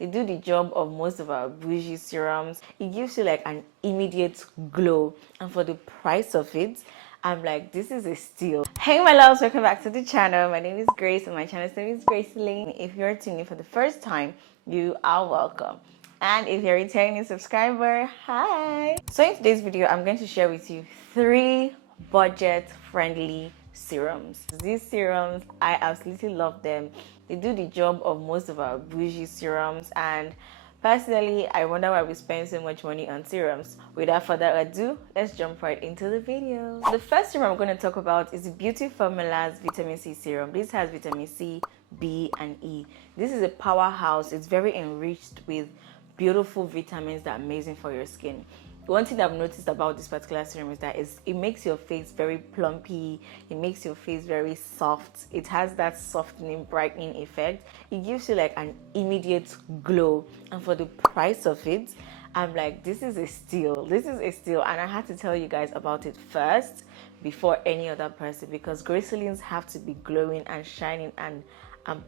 They do the job of most of our bougie serums. It gives you like an immediate glow, and for the price of it, I'm like, this is a steal. Hey my loves, welcome back to the channel. My name is Grace and my channel's name is Gracelyn. If you're tuning in for the first time, you are welcome. And if you're a returning subscriber, hi. So in today's video, I'm going to share with you 3 budget-friendly serums. These serums, I absolutely love them. They do the job of most of our bougie serums, and personally, I wonder why we spend so much money on serums. Without further ado, let's jump right into the video. The first serum I'm going to talk about is the Beauty Formula's Vitamin C serum. This has vitamin C, B, and E. This is a powerhouse. It's very enriched with beautiful vitamins that are amazing for your skin. One thing I've noticed about this particular serum is that it makes your face very plumpy. It makes your face very soft. It has that softening, brightening effect. It gives you like an immediate glow, and for the price of it, I'm like, this is a steal. This is a steal, and I had to tell you guys about it first before any other person, because Gracelyns have to be glowing and shining and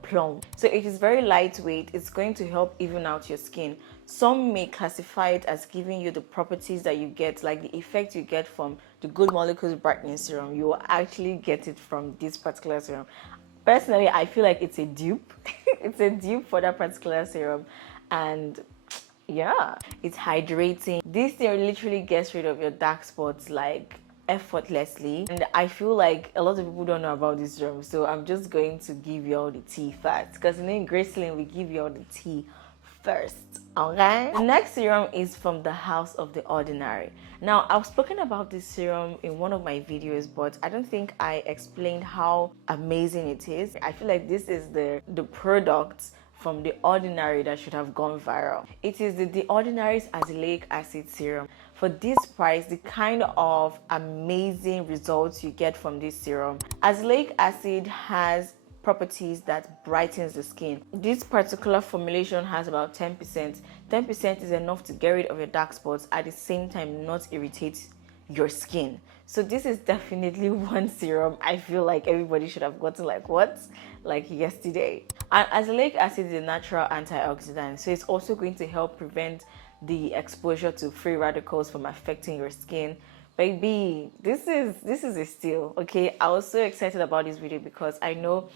plump. So it is very lightweight. It's going to help even out your skin. Some may classify it as giving you the properties that you get, like the effect you get from the Good Molecules brightening serum. You will actually get it from this particular serum. Personally, I feel like it's a dupe. It's a dupe for that particular serum, and yeah, it's hydrating. This serum literally gets rid of your dark spots like effortlessly, and I feel like a lot of people don't know about this serum, so I'm just going to give you all the tea first, because in Gracelyn we give you all the tea first. Okay, the next serum is from the House of the Ordinary. Now, I've spoken about this serum in one of my videos, but I don't think I explained how amazing it is. I feel like this is the product from The Ordinary that should have gone viral. It is the Ordinary's Azelaic acid serum. For this price, the kind of amazing results you get from this serum. Azelaic acid has properties that brightens the skin. This particular formulation has about 10%. 10% is enough to get rid of your dark spots, at the same time not irritate your skin. So this is definitely one serum I feel like everybody should have gotten like yesterday. And azelaic acid is a natural antioxidant, so it's also going to help prevent the exposure to free radicals from affecting your skin. Baby, this is a steal. Okay, I was so excited about this video because I know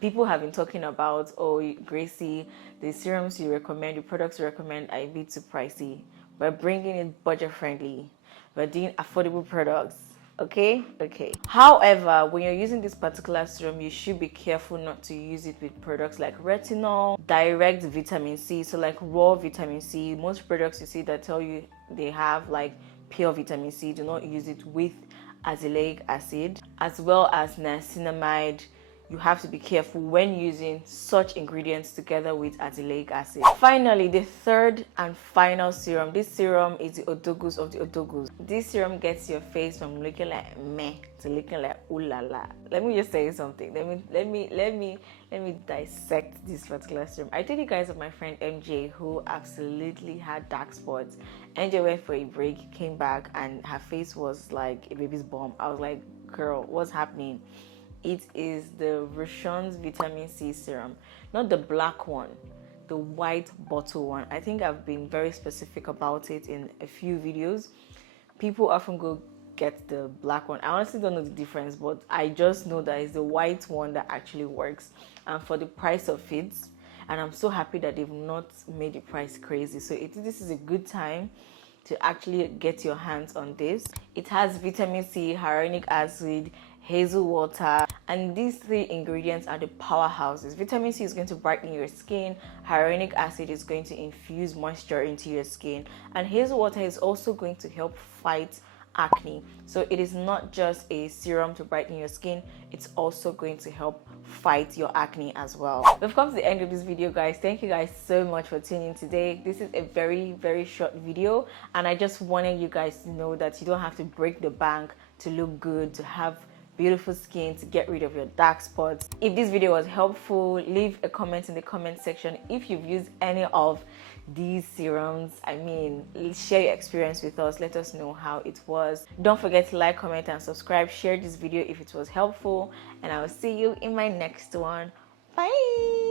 people have been talking about, oh Gracie, the serums you recommend, the products you recommend are a bit too pricey. We're bringing it budget friendly. We're doing affordable products. Okay. However, when you're using this particular serum, you should be careful not to use it with products like retinol, direct vitamin C, so like raw vitamin C. Most products you see that tell you they have like pure vitamin C, do not use it with azelaic acid, as well as niacinamide. You have to be careful when using such ingredients together with azelaic acid. Finally, the third and final serum. This serum is the Odogus of the Odogus. This serum gets your face from looking like meh to looking like ooh la la. Let me just say something. Let me dissect this particular serum. I told you guys of my friend MJ who absolutely had dark spots. MJ went for a break, came back, and her face was like a baby's bum. I was like, girl, what's happening? It is the Roushun Vitamin C serum, not the black one, the white bottle one. I think I've been very specific about it in a few videos. People often go get the black one. I honestly don't know the difference, but I just know that it's the white one that actually works. And for the price of it, and I'm so happy that they've not made the price crazy. So this is a good time to actually get your hands on this. It has vitamin C, hyaluronic acid, hazel water, and these 3 ingredients are the powerhouses. Vitamin C is going to brighten your skin, hyaluronic acid is going to infuse moisture into your skin, and hazel water is also going to help fight acne. So it is not just a serum to brighten your skin, it's also going to help fight your acne as well. We've come to the end of this video, guys. Thank you guys so much for tuning in today. This is a very short video, and I just wanted you guys to know that you don't have to break the bank to look good, to have beautiful skin, to get rid of your dark spots. If this video was helpful, leave a comment in the comment section. If you've used any of these serums, I mean, share your experience with us. Let us know how it was. Don't forget to like, comment, and subscribe. Share this video if it was helpful, and I will see you in my next one. Bye.